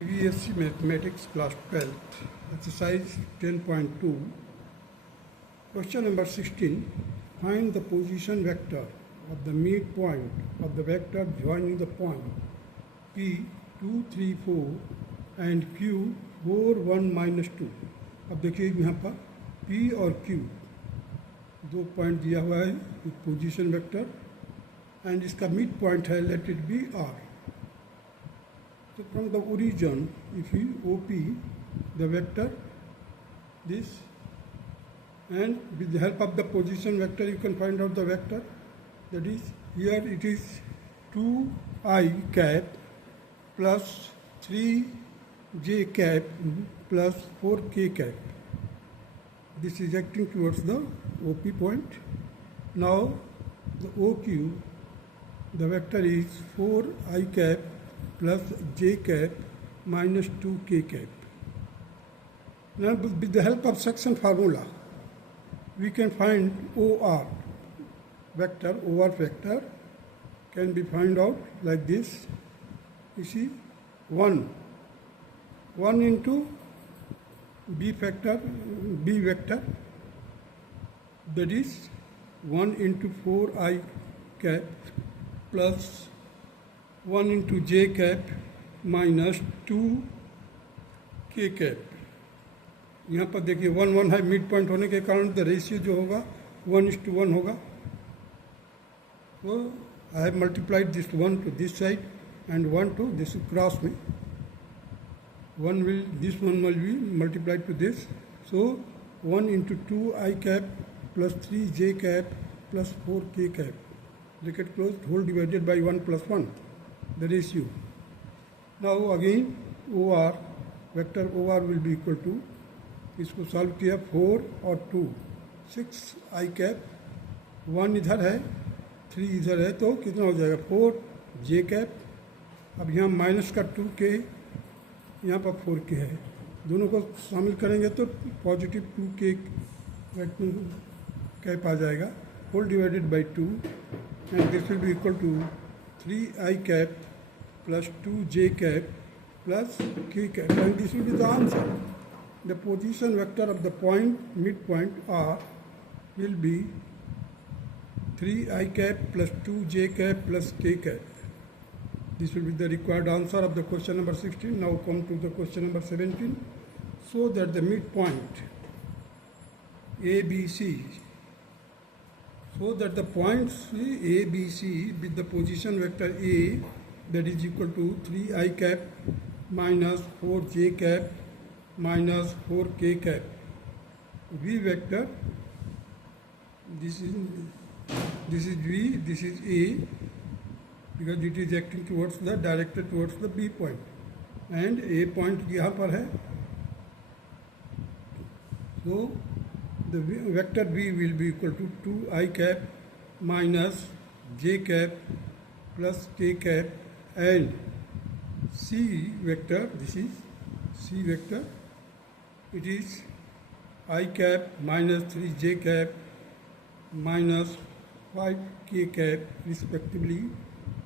BSc Mathematics Class 12th, Exercise 10.2, Question number 16. Find the position vector of the midpoint of the vector joining the point P 2, 3, 4 and Q 4, 1, minus 2. अब देखिए यहाँ पर P और Q दो पॉइंट दिया हुआ है पोजीशन वेक्टर एंड इसका मिड पॉइंट है let it be R. So from the origin, if you OP the vector this, and with the help of the position vector you can find out the vector. That is, here it is 2i cap plus 3j cap plus 4k cap. This is acting towards the OP point. Now the OQ, the vector is 4i cap plus j cap minus 2k cap. Now with the help of section formula, we can find OR vector. OR vector can be found out like this. You see, 1 into B vector, that is 1 into 4i cap plus 1 into j cap minus 2k cap. यहाँ पर देखिए 1 1 है, mid point होने के कारण the ratio जो होगा 1:1 होगा. तो I have multiplied this 1 to this side and 1 to this cross में. This one will be multiplied to this. So 1 into 2i cap plus 3j cap plus 4k cap. Bracket closed, whole divided by 1 plus 1. The ratio. Now again OR, vector OR will be equal to, इसको सॉल्व किया 4 और 2, 6i cap, 1 इधर है 3 इधर है, तो कितना हो जाएगा 4j cap. अब यहाँ माइनस का 2k, यहाँ पर 4k है, दोनों को शामिल करेंगे तो पॉजिटिव 2k कैप आ जाएगा. Whole divided by 2 and this will be equal to 3i cap plus 2j cap plus k cap, and this will be the answer. The position vector of the point midpoint R will be 3i cap plus 2j cap plus k cap. This will be the required answer of the question number 16. Now come to the question number 17. So that the midpoint ABC, so that the points ABC with the position vector A, that is equal to 3i cap minus 4j cap minus 4k cap. V vector, this is V, this is A, because it is acting towards the, directed towards the B point, and A point यहाँ पर है. So the vector B will be equal to 2i cap minus j cap plus k cap, and C vector, this is C vector, it is I cap minus 3j cap minus 5k cap respectively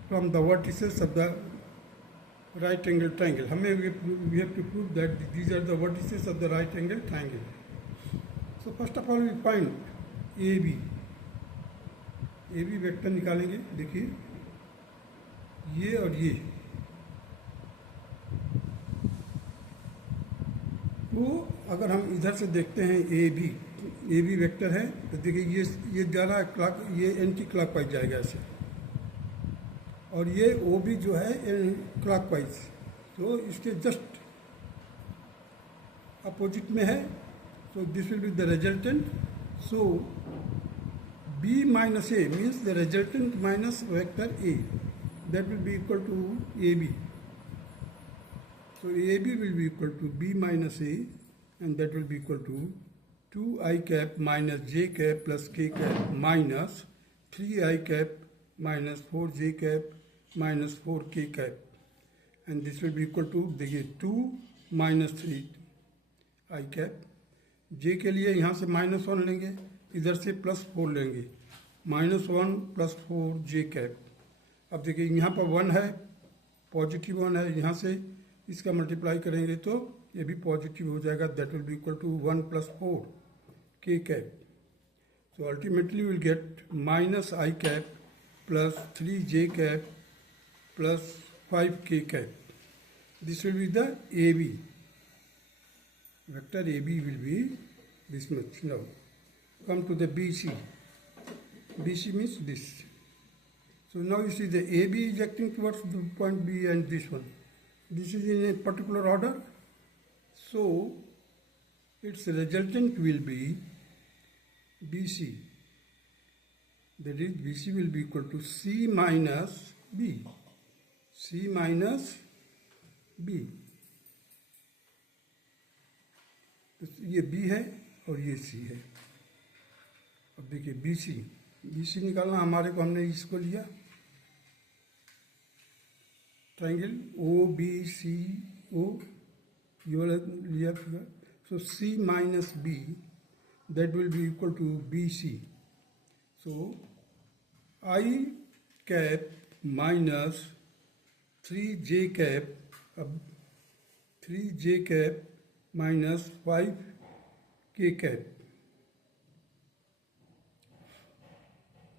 from the vertices of the right angle triangle. We have to prove that these are the vertices of the right angle triangle. So first of all we find AB. AB vector निकालेंगे. देखिए ये और ये, तो अगर हम इधर से देखते हैं AB वेक्टर है, तो देखिए ये जा रहा है क्लॉक, ये एंटी क्लॉकवाइज जाएगा ऐसे, और ये OB जो है क्लॉकवाइज, तो इसके जस्ट अपोजिट में है. So this will be the resultant. So B minus A means the resultant minus vector A, that will be equal to AB. So AB will be equal to B minus A, and that will be equal to 2i cap minus j cap plus k cap minus 3i cap minus 4j cap minus 4k cap, and this will be equal to, देखिए 2 minus 3i cap. j के लिए यहाँ से -1 लेंगे, इधर से +4 लेंगे, -1 + 4 j cap. अब देखिए यहाँ पर 1 है, पॉजिटिव 1 है, यहाँ से इसका मल्टीप्लाई करेंगे तो ये भी पॉजिटिव हो जाएगा, that will be equal to 1 + 4 k cap. So ultimately we will get minus I cap plus 3j cap plus 5k cap. This will be the AB. Vector AB will be this much. Now come to the BC. BC means this. So now you see the AB is acting towards the point B and this one. This is in a particular order. So its resultant will be BC. That is, BC will be equal to C minus B. C minus B. तो ये B है और ये C है. अब देखिए BC निकालना हमारे को, हमने इसको लिया ट्राइंगल OBCO, ये वाला लिया फिगर. सो C minus B, that will be equal to BC. So I cap minus 3j cap, अब 3j cap minus 5k cap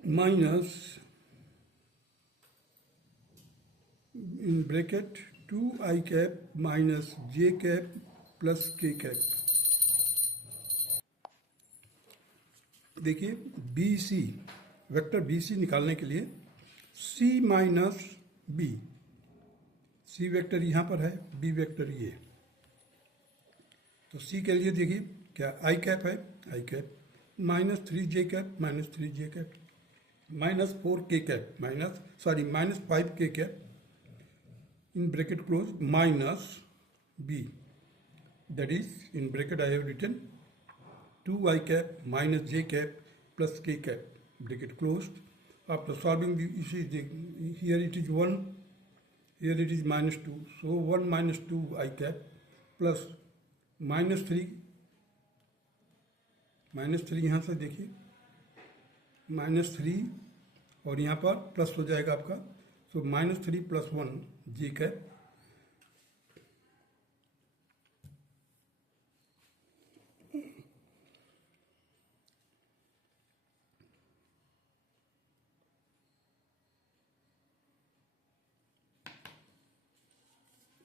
minus in bracket 2I cap minus j cap plus k cap. देखिए BC, vector BC निकालने के लिए C minus B, C vector यहाँ पर है, B vector ये. तो C के लिए देखिए क्या I कैप है, I cap minus 3j cap minus 3j cap minus 4k cap minus 5k cap in bracket close minus B, that is in bracket I have written 2I cap minus j cap plus k cap, bracket closed. After solving the, you see here it is 1, here it is minus 2. So 1 minus 2I cap plus minus 3 यहाँ से देखिए माइनस 3 और यहाँ पर प्लस हो जाएगा आपका. सो -3 + 1 j cap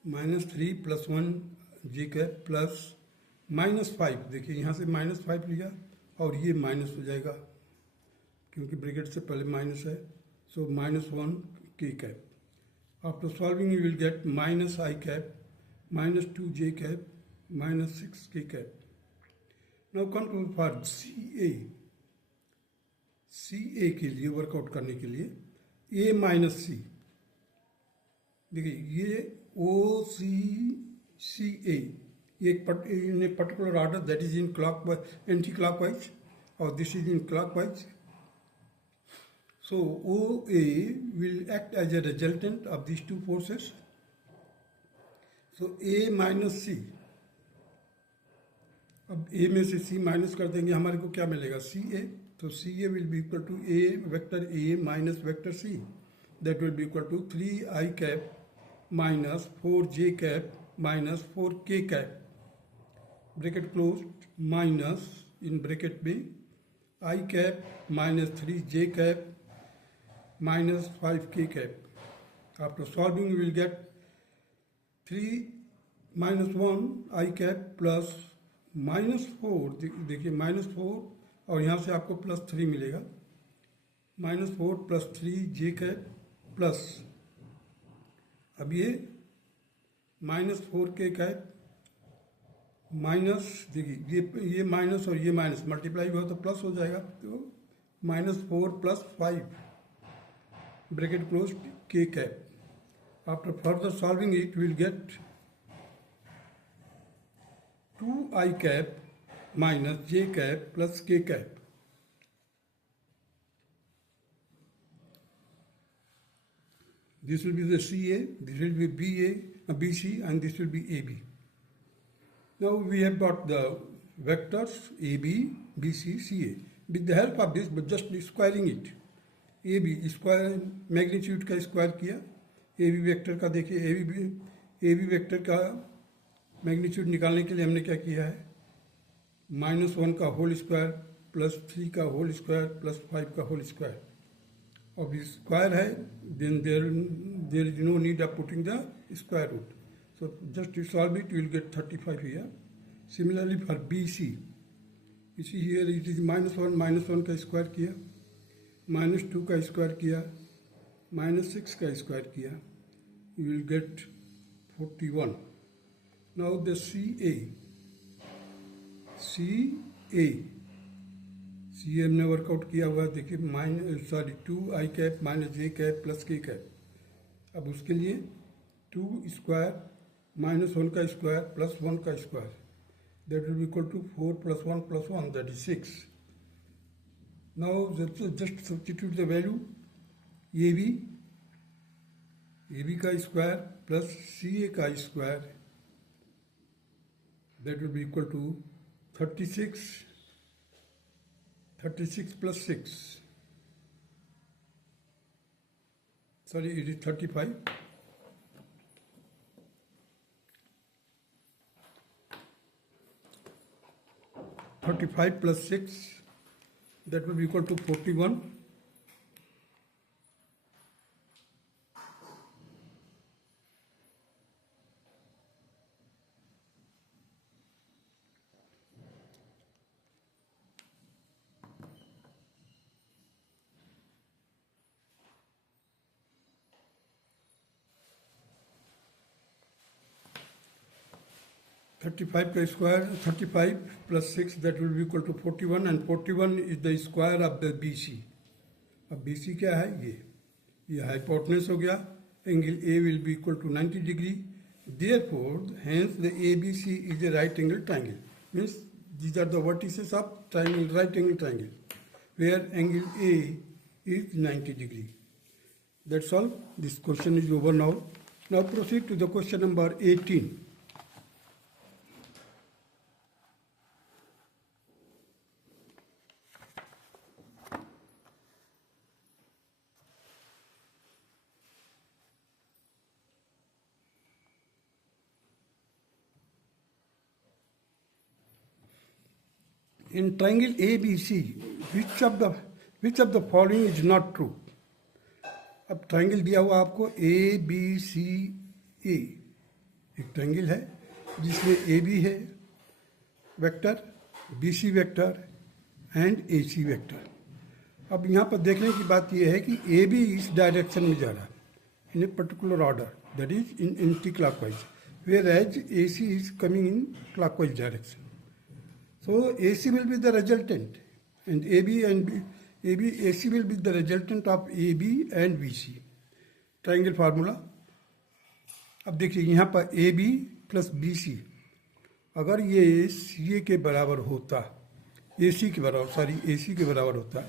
-3 + 1 j cap plus -5. देखिए यहाँ से -5 लिया और ये माइनस हो जाएगा क्योंकि ब्रैकेट से पहले माइनस है. So -1 k cap. After solving you will get -I cap -2j cap -6k cap. Now come to for CA के लिए वर्कआउट करने के लिए A माइनस C. देखिए ये OCCA एक in a particular order, that is in anti clockwise और this is in clockwise. So OA will act as a resultant of these two forces. So A minus C, अब A में से C minus कर देंगे, हमारे को क्या मिलेगा CA. तो CA will be equal to A vector A minus vector C, that will be equal to 3I cap minus 4j cap minus 4k cap, bracket closed, minus in bracket में I cap minus 3j cap minus 5k cap. After solving we will get 3 minus 1 I cap plus -4. देखिए -4 और यहाँ से आपको +3 मिलेगा. -4 + 3j cap plus, अब ये -4k cap minus, देखिए ये माइनस और ये माइनस मल्टीप्लाई हुआ तो प्लस हो जाएगा. तो -4 + 5 bracket close k cap. After further solving it will get 2I cap minus j cap plus k cap. This will be the CA, this will be BC, and this will be AB. Now we have got the vectors AB, BC, CA. With the help of this, but just squaring it, AB square magnitude का स्क्वायर किया, AB vector का देखिए A B vector का मैग्नीट्यूड निकालने के लिए हमने क्या किया है, -1 का होल स्क्वायर प्लस 3 का होल स्क्वायर प्लस 5 का होल स्क्वायर. अब स्क्वायर है, then there is no need of putting the square root. So just to solve it, you will get 35 here. Similarly for BC, you see here it is -1 का स्क्वायर किया, -2 का स्क्वायर किया, -6 का स्क्वायर किया, you will get 41. Now the CA हमने वर्कआउट किया हुआ देखिए, 2i minus j plus k cap. अब उसके लिए 2 स्क्वायर -1 का स्क्वायर प्लस 1 का square, that will be equal to 4 plus 1 plus 1, that is 6. Now just substitute the value AB का स्क्वायर प्लस CA का square, that will be equal to 36 plus 6, sorry, it is 35. 35 plus 6, that will be equal to 41. Thirty-five का स्क्वायर, 35 plus 6, that will be equal to 41, and 41 is the square of the BC. अब BC क्या है, ये हाइपोटेनस हो गया. Angle A will be equal to 90 degree. Therefore, hence the ABC is a right angle triangle. Means these are the vertices of triangle, right angle triangle, where angle A is 90 degree. That's all. This question is over now. Now proceed to the question number 18. In triangle ABC, which of the following is not true? अब ट्राइंगल दिया हुआ आपको ABCA, एक ट्राइंगल है जिसमें AB है vector, BC vector and AC vector. अब यहाँ पर देखने की बात यह है कि AB इस डायरेक्शन में जा रहा है in a particular order, that is in anti clockwise, whereas AC is coming in clockwise direction. So AC will be the resultant, and AC will be the resultant of AB and BC. Triangle formula. अब देखिए यहाँ पर AB plus BC, अगर ये CA के बराबर होता, AC के बराबर होता,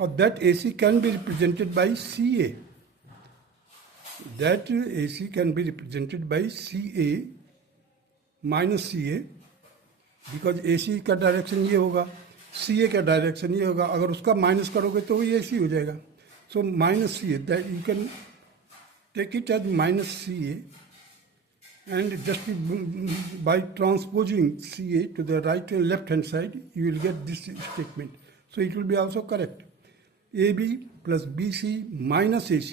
और that AC can be represented by CA. That AC can be represented by CA minus CA. Because AC का डायरेक्शन ये होगा, CA का डायरेक्शन ये होगा, अगर उसका माइनस करोगे तो ये AC हो जाएगा. So minus CA, that you can take it as minus CA, and just by transposing CA to the right and left hand side you will get this statement. So it will be also correct. AB plus BC minus AC,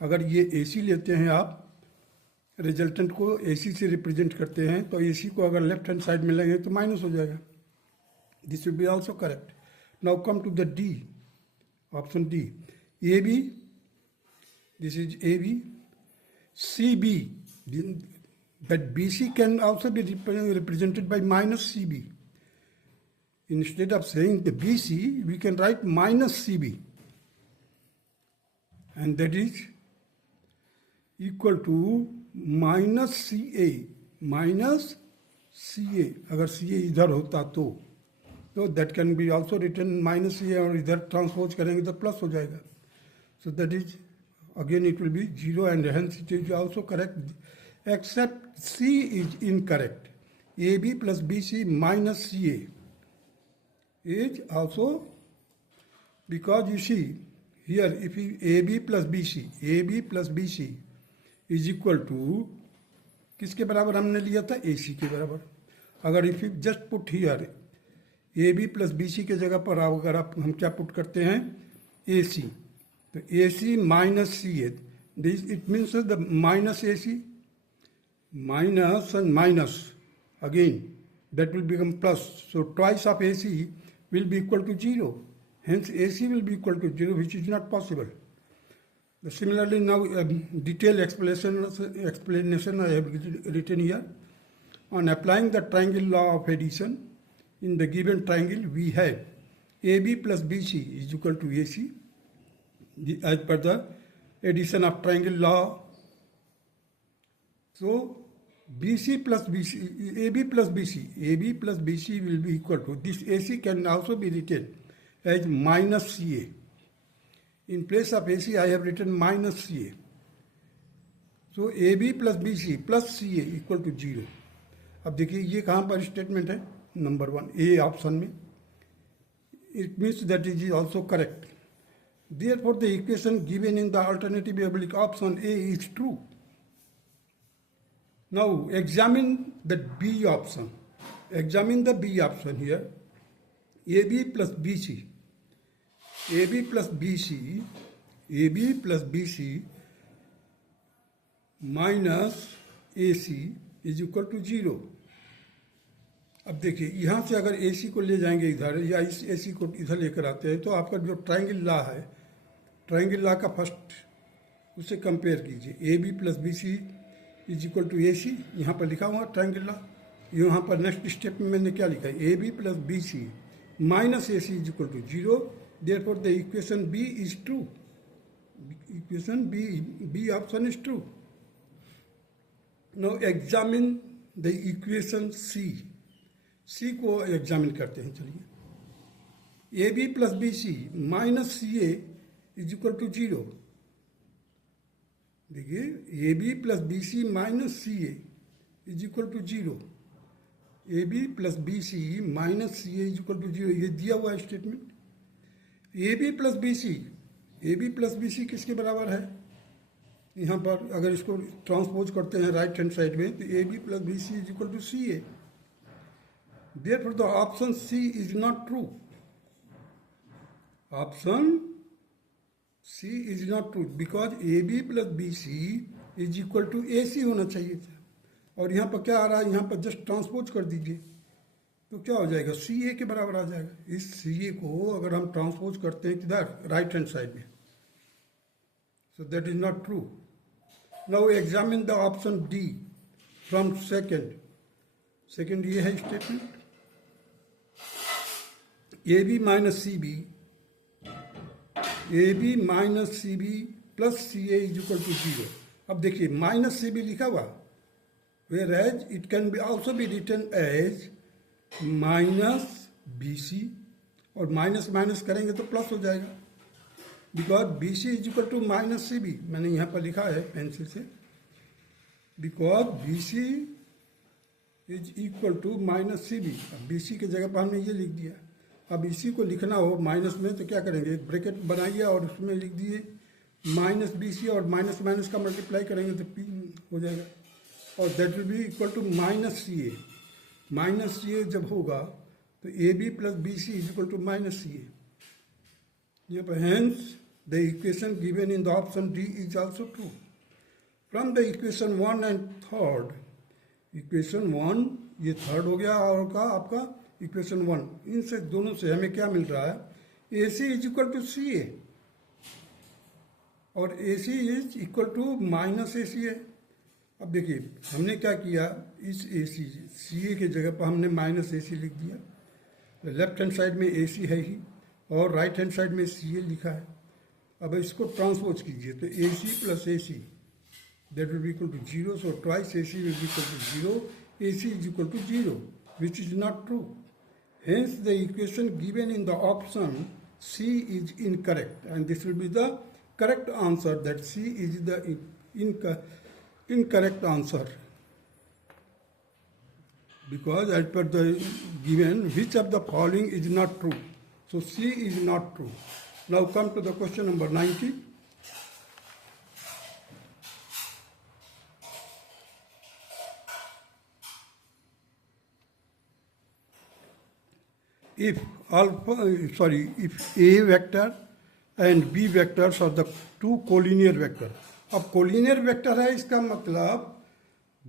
अगर ये AC लेते हैं आप, रिजल्टेंट को AC से रिप्रेजेंट करते हैं, तो AC को अगर लेफ्ट हैंड साइड में लगेंगे तो माइनस हो जाएगा. This will be also correct. Now come to the D, option D. AB, this is AB. CB, that BC can also be represented by minus CB. Instead of saying the BC, we can write minus CB, and that is equal to minus CA. अगर CA इधर होता तो that can be also written minus CA, और इधर transpose करेंगे तो plus हो जाएगा. So that is again it will be 0, and hence it is also correct, except C is incorrect. AB plus BC minus CA is also, because you see here if AB plus BC is equal to किसके बराबर हमने लिया था? AC के बराबर। अगर if you just put here AB plus BC के जगह पर अगर आप हम क्या पुट करते हैं? AC, तो AC minus CA, this it means the minus AC, minus and minus again, that will become plus, so twice of AC will be equal to 0, hence AC will be equal to 0, which is not possible. Similarly, now detailed explanation I have written here. On applying the triangle law of addition, in the given triangle we have AB plus BC is equal to AC as per the addition of triangle law. So BC plus BC, AB plus BC will be equal to, this AC can also be written as minus CA. In place of AC, I have written minus CA. So AB plus BC plus CA equal to 0. अब देखिए ये कहाँ पर स्टेटमेंट है? नंबर 1 A option में. It means that it is also correct. Therefore, the equation given in the alternative oblique option A is true. Now examine the B option. Examine the B option here. AB plus BC. AB plus BC. AB plus BC minus AC is equal to 0. अब देखिए यहाँ से अगर AC को ले जाएंगे इधर या इस AC को इधर लेकर आते हैं तो आपका जो ट्राइंगल लॉ है, ट्राइंगल लॉ का फर्स्ट उससे कंपेयर कीजिए. AB plus BC is equal to AC, यहाँ पर लिखा हुआ ट्राइंगल लॉ. यहाँ पर नेक्स्ट स्टेप में मैंने क्या लिखा है? AB plus BC minus AC is equal to 0. Therefore the equation B is true. Equation B option is true. Now examine the equation C को एग्जामिन करते हैं. चलिए, AB plus BC minus CA is equal to 0. देखिए, AB plus BC minus CA is equal to 0. AB plus BC minus CA is equal to 0, ये दिया हुआ है statement. AB plus BC किसके बराबर है? यहाँ पर अगर इसको ट्रांसपोज करते हैं राइट हैंड साइड में तो AB plus BC is equal to CA. Therefore, the option C is not true. Option C is not true because AB plus BC is equal to AC होना चाहिए था. और यहाँ पर क्या आ रहा है? यहाँ पर जस्ट ट्रांसपोज कर दीजिए तो क्या हो जाएगा? CA के बराबर आ जाएगा. इस CA को अगर हम ट्रांसपोज करते हैं किधर? राइट हैंड साइड में. So that is not true. Now examine the option D from second. Second ये है statement. AB minus CB plus CA is equal to 0. अब देखिए माइनस CB लिखा हुआ, whereas it can be also be written as minus BC, और minus minus करेंगे तो plus हो जाएगा because BC is equal to minus CB. मैंने यहाँ पर लिखा है पेंसिल से, because BC is equal to minus CB. अब BC की जगह पर हमने ये लिख दिया. अब इसी को लिखना हो माइनस में तो क्या करेंगे? ब्रैकेट बनाइए और उसमें लिख दिए माइनस BC और माइनस माइनस का मल्टीप्लाई करेंगे तो P हो जाएगा और that will be equal to minus CA. Minus CA जब होगा तो AB plus BC is equal to minus CA. यहाँ पर hence the equation given in the option D is also true. From the equation 1 and third, equation 1 ये थर्ड हो गया और का आपका इक्वेशन 1, इनसे दोनों से हमें क्या मिल रहा है? AC is equal to CA और AC is equal to minus AC है. अब देखिए हमने क्या किया, इस AC CA के जगह पर हमने माइनस AC लिख दिया. लेफ्ट हैंड साइड में AC है ही और राइट हैंड साइड में CA लिखा है. अब इसको ट्रांसपोज कीजिए तो AC plus AC that will be equal to 0, so twice AC will be equal to 0. AC is equal to 0, which is not true. Hence, the equation given in the option C is incorrect, and this will be the correct answer. That C is the incorrect answer because as per the given, which of the following is not true? So C is not true. Now come to the question number 90. if if A vector and B vectors are the two collinear vector. अब collinear vector है, इसका मतलब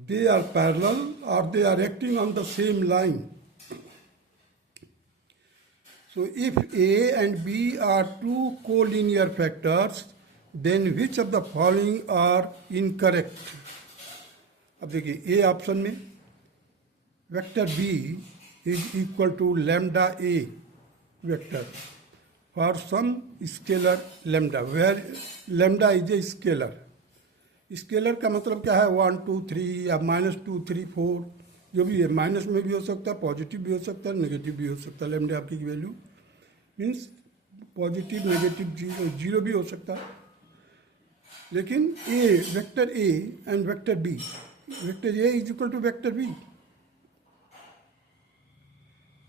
they are parallel or they are acting on the same line. So if A and B are two collinear vectors, then which of the following are incorrect? अब देखिए A option में vector B is equal to lambda A vector for some scalar lambda, where lambda is a scalar. Scalar का मतलब क्या है, 1 2 3 या -2 3 4 जो भी है, माइनस में भी हो सकता है, पॉजिटिव भी हो सकता है, नेगेटिव भी हो सकता है. लैम्डा आपकी value means positive negative zero भी हो सकता है. लेकिन a vector A and vector B, vector A is equal to vector B,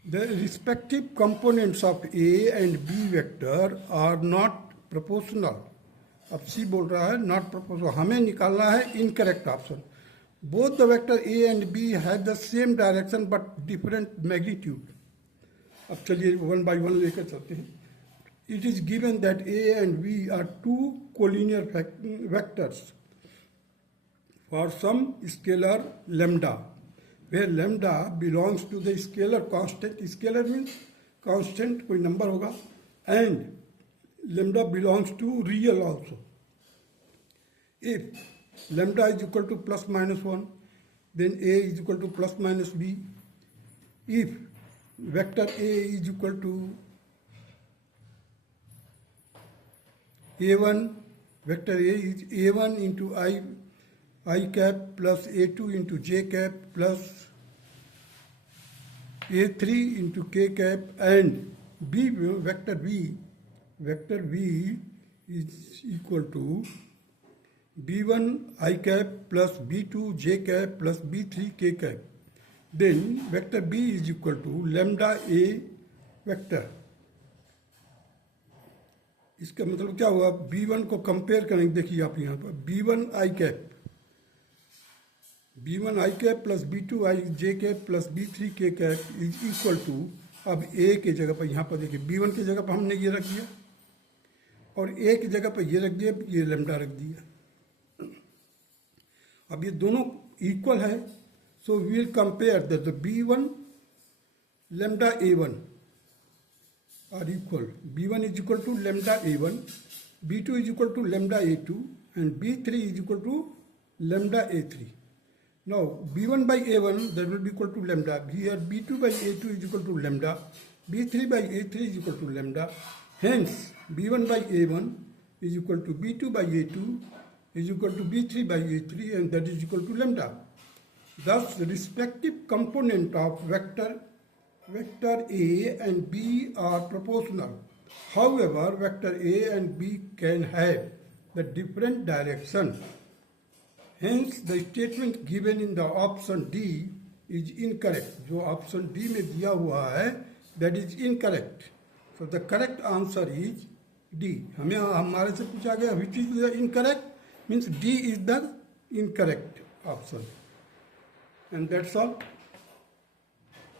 the respective components of A and B vector are not proportional. अब सी बोल रहा है नॉट प्रोपोर्शनल, हमें निकालना है incorrect option. Both the vector A and B have the same direction but different magnitude. अब चलिए one by one लेकर चलते हैं. It is given that A and B are two collinear vectors for some scalar lambda, where lambda belongs to the scalar constant. Scalar means constant, कोई नंबर होगा, and lambda belongs to real also. If lambda is equal to plus minus 1, then A is equal to plus minus B. If vector A is equal to A1, vector A is A1 into I cap plus A2 into J cap plus A3 into K cap, and B vector B is equal to B1 I cap plus B2 J cap plus B3 K cap. Then vector B is equal to lambda A vector. इसका मतलब क्या हुआ, B1 को कंपेयर करेंगे. देखिए आप यहाँ पर B1 I cap B1 I cap plus B2 I J cap plus B3 K cap is equal to, अब A के जगह पर यहाँ पर देखिए B1 की जगह पर हमने ये रख दिया और A की जगह पर ये रख दिया, ये लैम्डा रख दिया. अब ये दोनों इक्वल है, so we will compare the B1 lambda A1 are equal. B1 is equal to lambda A1, B2 is equal to lambda A2 and B3 is equal to lambda A3. Now B1 by A1 that will be equal to lambda. Here B2 by A2 is equal to lambda. B3 by A3 is equal to lambda. Hence B1 by A1 is equal to B2 by A2 is equal to B3 by A3, and that is equal to lambda. Thus the respective component of vector A and B are proportional. However, vector A and B can have the different direction. Hence, the statement given in the option D is incorrect. जो option D में दिया हुआ है, that is incorrect. So the correct answer is D. हमें हमारे से पूछा गया which is the incorrect, means D is the incorrect option. And that's all.